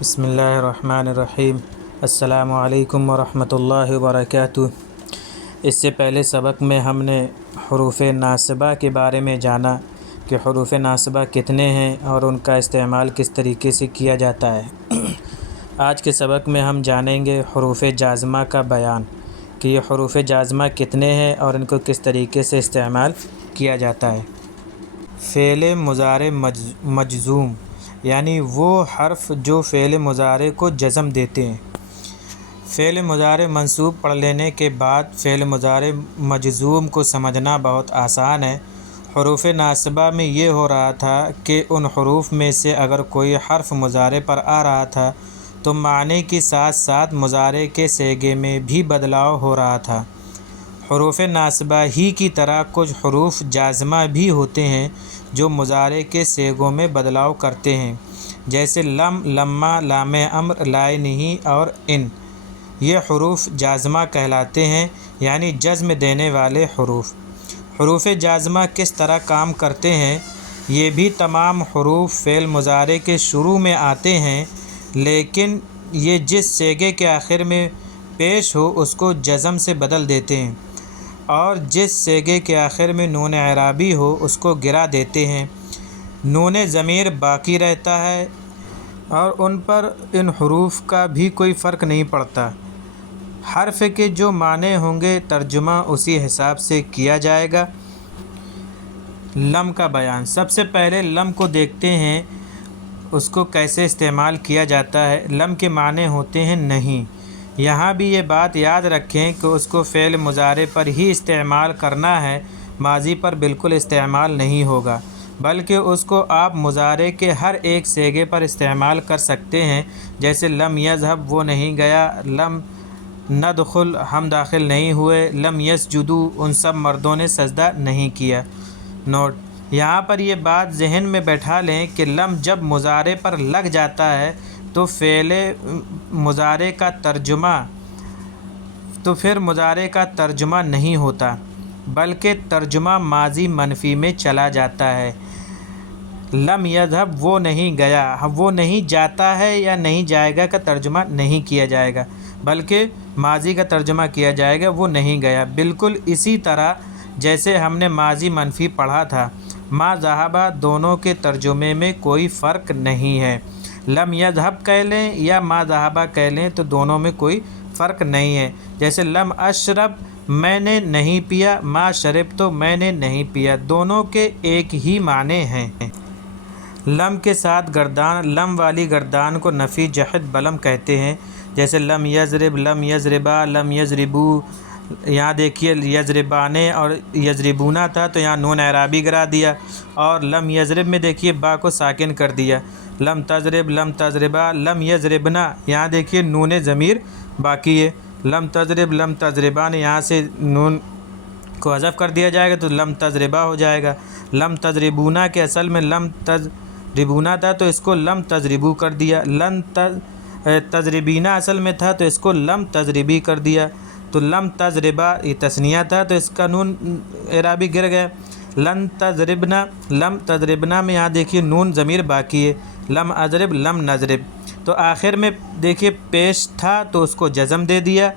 بسم اللہ الرحمن الرحیم۔ السلام علیکم ورحمۃ اللہ وبرکاتہ۔ اس سے پہلے سبق میں ہم نے حروف ناصبہ کے بارے میں جانا کہ حروف ناصبہ کتنے ہیں اور ان کا استعمال کس طریقے سے کیا جاتا ہے۔ آج کے سبق میں ہم جانیں گے حروف جازمہ کا بیان کہ یہ حروف جازمہ کتنے ہیں اور ان کو کس طریقے سے استعمال کیا جاتا ہے۔ فعل مضارع مجزوم یعنی وہ حرف جو فعل مضارع کو جزم دیتے ہیں۔ فعل مضارع منصوب پڑھ لینے کے بعد فعل مضارع مجزوم کو سمجھنا بہت آسان ہے۔ حروف ناصبہ میں یہ ہو رہا تھا کہ ان حروف میں سے اگر کوئی حرف مضارع پر آ رہا تھا تو معنی کے ساتھ ساتھ مضارع کے صیغے میں بھی بدلاؤ ہو رہا تھا۔ حروف ناصبہ ہی کی طرح کچھ حروف جازمہ بھی ہوتے ہیں جو مضارع کے صیغوں میں بدلاؤ کرتے ہیں، جیسے لم، لما، لام امر، لائے نہیں اور ان۔ یہ حروف جازمہ کہلاتے ہیں یعنی جزم دینے والے حروف۔ حروف جازمہ کس طرح کام کرتے ہیں؟ یہ بھی تمام حروف فعل مضارع کے شروع میں آتے ہیں، لیکن یہ جس صیغے کے آخر میں پیش ہو اس کو جزم سے بدل دیتے ہیں، اور جس صیغے کے آخر میں نون اعرابی ہو اس کو گرا دیتے ہیں۔ نون ضمیر باقی رہتا ہے اور ان پر ان حروف کا بھی کوئی فرق نہیں پڑتا۔ حرف کے جو معنی ہوں گے ترجمہ اسی حساب سے کیا جائے گا۔ لم کا بیان۔ سب سے پہلے لم کو دیکھتے ہیں، اس کو کیسے استعمال کیا جاتا ہے۔ لم کے معنی ہوتے ہیں نہیں۔ یہاں بھی یہ بات یاد رکھیں کہ اس کو فعل مضارع پر ہی استعمال کرنا ہے، ماضی پر بالکل استعمال نہیں ہوگا، بلکہ اس کو آپ مضارع کے ہر ایک صیغے پر استعمال کر سکتے ہیں، جیسے لم یذهب وہ نہیں گیا، لم ندخل ہم داخل نہیں ہوئے، لم یسجدوا ان سب مردوں نے سجدہ نہیں کیا۔ نوٹ: یہاں پر یہ بات ذہن میں بیٹھا لیں کہ لم جب مضارع پر لگ جاتا ہے تو فعل مضارع کا ترجمہ نہیں ہوتا، بلکہ ترجمہ ماضی منفی میں چلا جاتا ہے۔ لم یذهب وہ نہیں گیا، وہ نہیں جاتا ہے یا نہیں جائے گا کا ترجمہ نہیں کیا جائے گا، بلکہ ماضی کا ترجمہ کیا جائے گا، وہ نہیں گیا۔ بالکل اسی طرح جیسے ہم نے ماضی منفی پڑھا تھا، ما ذهب دونوں کے ترجمے میں کوئی فرق نہیں ہے۔ لم یذهب کہہ لیں یا ما ذهب کہہ لیں تو دونوں میں کوئی فرق نہیں ہے۔ جیسے لم اشرب میں نے نہیں پیا، ما شربت میں نے نہیں پیا، دونوں کے ایک ہی معنی ہیں۔ لم کے ساتھ گردان، لم والی گردان کو نفی جہت بلم کہتے ہیں، جیسے لم یضرب، لم یضربا، لم یضربو۔ یہاں دیکھیے یضربان اور یضربونا تھا تو یہاں نون اعرابی گرا دیا، اور لم یضرب میں دیکھیے با کو ساکن کر دیا۔ لم تضرب، لم تضربا، لم یضربنا، یہاں دیکھیے نون ضمیر باقی ہے۔ لم تضرب، لم تضربان، یہاں سے نون کو حذف کر دیا جائے گا تو لم تضربا ہو جائے گا۔ لم تضربونا کے اصل میں لم تضربونا تھا تو اس کو لم تضربو کر دیا۔ لن تضربینا اصل میں تھا تو اس کو لم تضربی کر دیا۔ تو لم تضربا یہ تثنیہ تھا تو اس کا نون اعرابی گر گیا۔ لن تضربنا، لم تضربنا میں یہاں دیکھیے نون ضمیر باقی ہے۔ لم اضرب، لم نضرب، تو آخر میں دیکھیے پیش تھا تو اس کو جزم دے دیا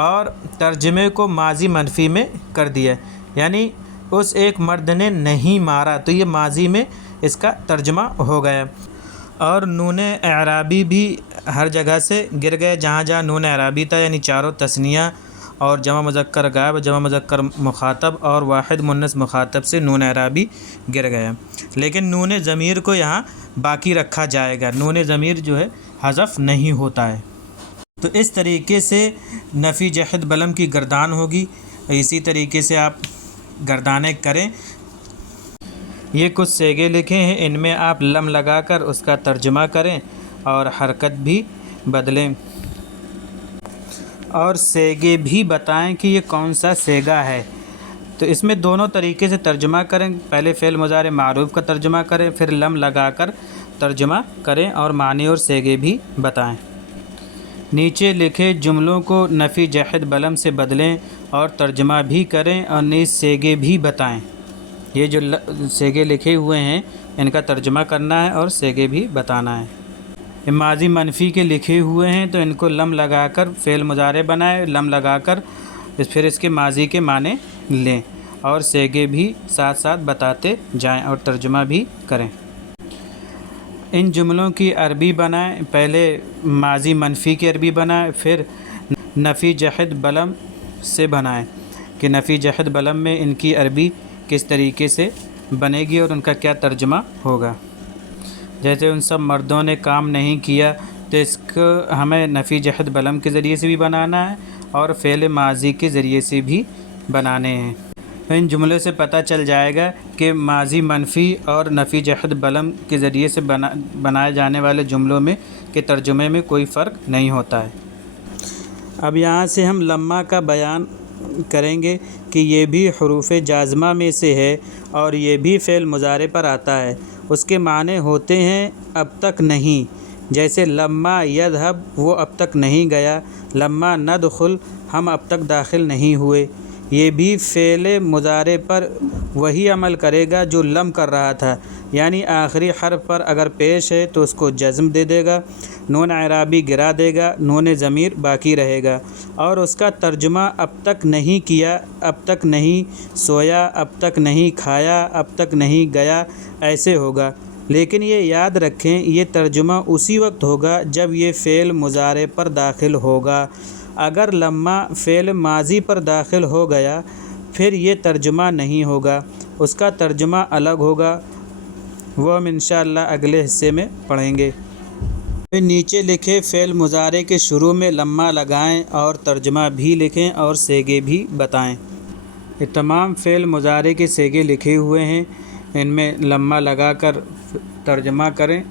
اور ترجمے کو ماضی منفی میں کر دیا، یعنی اس ایک مرد نے نہیں مارا تو یہ ماضی میں اس کا ترجمہ ہو گیا۔ اور نون اعرابی بھی ہر جگہ سے گر گئے جہاں جہاں نون اعرابی تھا، یعنی چاروں تثنیہ اور جمع مذکر غائب، جمع مذکر مخاطب اور واحد مؤنث مخاطب سے نون اعرابی گر گیا، لیکن نون ضمیر کو یہاں باقی رکھا جائے گا، نون ضمیر جو ہے حذف نہیں ہوتا ہے۔ تو اس طریقے سے نفی جہت بلم کی گردان ہوگی، اسی طریقے سے آپ گردانیں کریں۔ یہ کچھ صیغے لکھے ہیں، ان میں آپ لم لگا کر اس کا ترجمہ کریں اور حرکت بھی بدلیں اور صیغے بھی بتائیں کہ یہ کون سا صیغہ ہے۔ تو اس میں دونوں طریقے سے ترجمہ کریں، پہلے فعل مضارع معروف کا ترجمہ کریں، پھر لم لگا کر ترجمہ کریں اور معنی اور صیغے بھی بتائیں۔ نیچے لکھے جملوں کو نفی جہت بلم سے بدلیں اور ترجمہ بھی کریں اور نیز صیغے بھی بتائیں۔ یہ جو صیغے لکھے ہوئے ہیں ان کا ترجمہ کرنا ہے اور صیغے بھی بتانا ہے۔ ماضی منفی کے لکھے ہوئے ہیں تو ان کو لم لگا کر فعل مضارع بنائیں، لم لگا کر پھر اس کے ماضی کے معنی لیں اور صیغے بھی ساتھ ساتھ بتاتے جائیں اور ترجمہ بھی کریں۔ ان جملوں کی عربی بنائیں، پہلے ماضی منفی کی عربی بنائیں، پھر نفی جہد بلم سے بنائیں کہ نفی جہد بلم میں ان کی عربی کس طریقے سے بنے گی اور ان کا کیا ترجمہ ہوگا۔ جیسے ان سب مردوں نے کام نہیں کیا تو اس کو ہمیں نفی جہد بلم کے ذریعے سے بھی بنانا ہے اور فعل ماضی کے ذریعے سے بھی بنانے ہیں۔ ان جملے سے پتہ چل جائے گا کہ ماضی منفی اور نفی جہد بلم کے ذریعے سے بنائے جانے والے جملوں میں کے ترجمے میں کوئی فرق نہیں ہوتا ہے۔ اب یہاں سے ہم لما کا بیان کریں گے کہ یہ بھی حروف جازمہ میں سے ہے اور یہ بھی فعل مضارع پر آتا ہے۔ اس کے معنی ہوتے ہیں اب تک نہیں، جیسے لما یذہب وہ اب تک نہیں گیا، لما ندخل ہم اب تک داخل نہیں ہوئے۔ یہ بھی فعل مضارع پر وہی عمل کرے گا جو لم کر رہا تھا، یعنی آخری حرف پر اگر پیش ہے تو اس کو جزم دے دے گا، نون اعرابی گرا دے گا، نون ضمیر باقی رہے گا اور اس کا ترجمہ اب تک نہیں کیا، اب تک نہیں سویا، اب تک نہیں کھایا، اب تک نہیں گیا ایسے ہوگا۔ لیکن یہ یاد رکھیں یہ ترجمہ اسی وقت ہوگا جب یہ فعل مضارع پر داخل ہوگا۔ اگر لما فعل ماضی پر داخل ہو گیا پھر یہ ترجمہ نہیں ہوگا، اس کا ترجمہ الگ ہوگا، وہ ہم انشاءاللہ اگلے حصے میں پڑھیں گے۔ نیچے لکھے فعل مضارع کے شروع میں لما لگائیں اور ترجمہ بھی لکھیں اور صیغے بھی بتائیں۔ یہ تمام فعل مضارع کے صیغے لکھے ہوئے ہیں، ان میں لما لگا کر ترجمہ کریں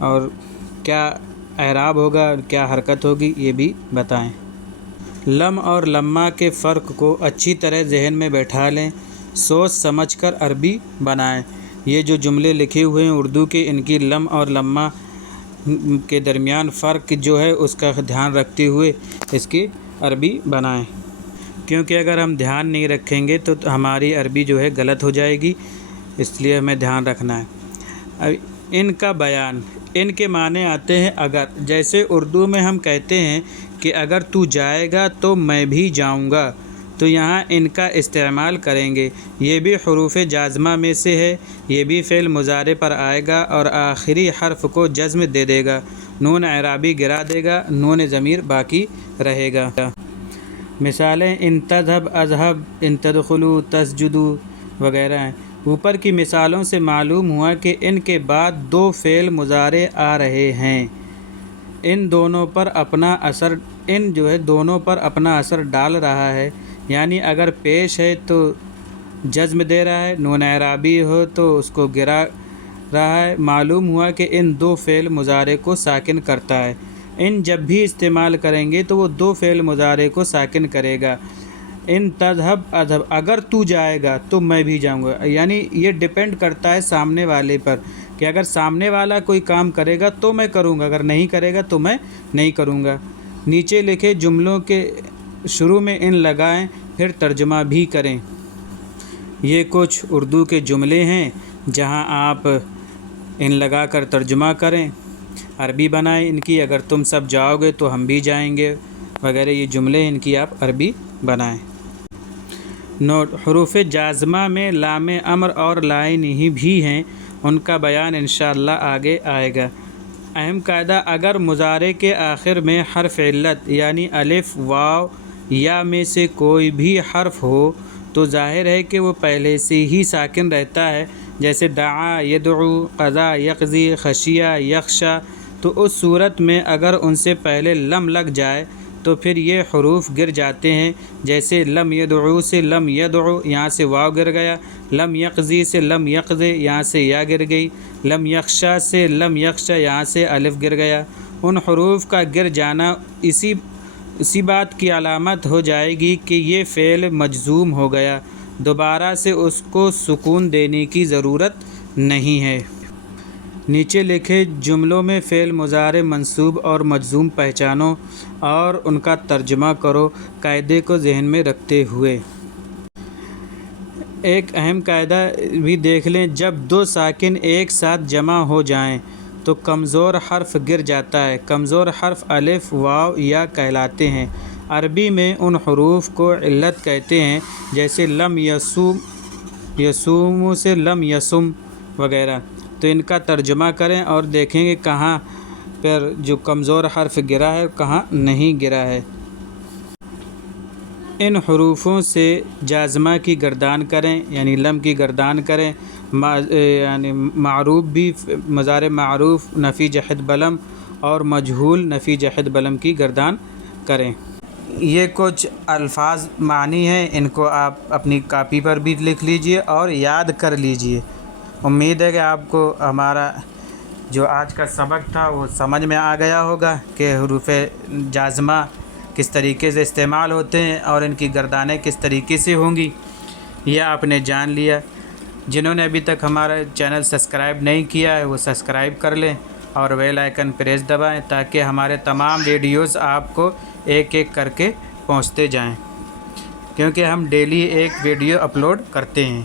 اور کیا اعراب ہوگا، کیا حرکت ہوگی یہ بھی بتائیں۔ لم اور لما کے فرق کو اچھی طرح ذہن میں بیٹھا لیں، سوچ سمجھ کر عربی بنائیں۔ یہ جو جملے لکھے ہوئے ہیں اردو کے، ان کی لم اور لما کے درمیان فرق جو ہے اس کا دھیان رکھتے ہوئے اس کی عربی بنائیں، کیونکہ اگر ہم دھیان نہیں رکھیں گے تو ہماری عربی جو ہے غلط ہو جائے گی، اس لیے ہمیں دھیان رکھنا ہے۔ ان کا بیان، ان کے معنی آتے ہیں اگر، جیسے اردو میں ہم کہتے ہیں کہ اگر تو جائے گا تو میں بھی جاؤں گا، تو یہاں ان کا استعمال کریں گے۔ یہ بھی حروف جازمہ میں سے ہے، یہ بھی فعل مضارع پر آئے گا اور آخری حرف کو جزم دے دے گا، نون اعرابی گرا دے گا، نون ضمیر باقی رہے گا۔ مثالیں ان تذهب اذهب، ان تدخلوا تسجدوا وغیرہ ہیں۔ اوپر کی مثالوں سے معلوم ہوا کہ ان کے بعد دو فعل مضارع آ رہے ہیں، ان دونوں پر اپنا اثر ڈال رہا ہے، یعنی اگر پیش ہے تو جزم دے رہا ہے، نون اعرابی ہو تو اس کو گرا رہا ہے۔ معلوم ہوا کہ ان دو فعل مضارع کو ساکن کرتا ہے، ان جب بھی استعمال کریں گے تو وہ دو فعل مضارع کو ساکن کرے گا۔ ان تذهب اذهب، اگر تو جائے گا تو میں بھی جاؤں گا، یعنی یہ ڈیپینڈ کرتا ہے سامنے والے پر کہ اگر سامنے والا کوئی کام کرے گا تو میں کروں گا، اگر نہیں کرے گا تو میں نہیں کروں گا۔ نیچے لکھے جملوں کے شروع میں ان لگائیں پھر ترجمہ بھی کریں۔ یہ کچھ اردو کے جملے ہیں جہاں آپ ان لگا کر ترجمہ کریں، عربی بنائیں ان کی، اگر تم سب جاؤ گے تو ہم بھی جائیں گے وغیرہ، یہ جملے ان کی آپ عربی بنائیں۔ نوٹ: حروف جازمہ میں لام امر اور لائن ہی بھی ہیں، ان کا بیان انشاءاللہ آگے آئے گا۔ اہم قاعدہ: اگر مضارع کے آخر میں حرف علت یعنی الف، واو یا میں سے کوئی بھی حرف ہو تو ظاہر ہے کہ وہ پہلے سے ہی ساکن رہتا ہے، جیسے دعا یدعو، قضا یقضی، خشیہ یخشی۔ تو اس صورت میں اگر ان سے پہلے لم لگ جائے تو پھر یہ حروف گر جاتے ہیں، جیسے لم یدعو سے لم یدعو، یہاں سے واو گر گیا، لم یقضی سے لم یقضی، یہاں سے یا گر گئی، لم یخشی سے لم یخشی، یہاں سے الف گر گیا۔ ان حروف کا گر جانا اسی بات کی علامت ہو جائے گی کہ یہ فعل مجزوم ہو گیا، دوبارہ سے اس کو سکون دینے کی ضرورت نہیں ہے۔ نیچے لکھے جملوں میں فعل مضارع منصوب اور مجزوم پہچانو اور ان کا ترجمہ کرو، قاعدے کو ذہن میں رکھتے ہوئے۔ ایک اہم قاعدہ بھی دیکھ لیں، جب دو ساکن ایک ساتھ جمع ہو جائیں تو کمزور حرف گر جاتا ہے۔ کمزور حرف الف، واو، یا کہلاتے ہیں۔ عربی میں ان حروف کو علت کہتے ہیں، جیسے لم یسوم، یسوم سے لم یسم وغیرہ۔ تو ان کا ترجمہ کریں اور دیکھیں کہ کہاں پر جو کمزور حرف گرا ہے کہاں نہیں گرا ہے۔ ان حروفوں سے جازمہ کی گردان کریں، یعنی لم کی گردان کریں۔ یعنی معروف بھی مضارع معروف نفی جہت بلم اور مجہول نفی جہت بلم کی گردان کریں۔ یہ کچھ الفاظ معنی ہیں، ان کو آپ اپنی کاپی پر بھی لکھ لیجئے اور یاد کر لیجئے۔ امید ہے کہ آپ کو ہمارا جو آج کا سبق تھا وہ سمجھ میں آ گیا ہوگا کہ حروف جازمہ کس طریقے سے استعمال ہوتے ہیں اور ان کی گردانیں کس طریقے سے ہوں گی، یہ آپ نے جان لیا۔ جنہوں نے ابھی تک ہمارا چینل سبسکرائب نہیں کیا ہے وہ سبسکرائب کر لیں اور بیل آئیکن پریس دبائیں تاکہ ہمارے تمام ویڈیوز آپ کو ایک ایک کر کے پہنچتے جائیں، کیونکہ ہم ڈیلی ایک ویڈیو اپلوڈ کرتے ہیں۔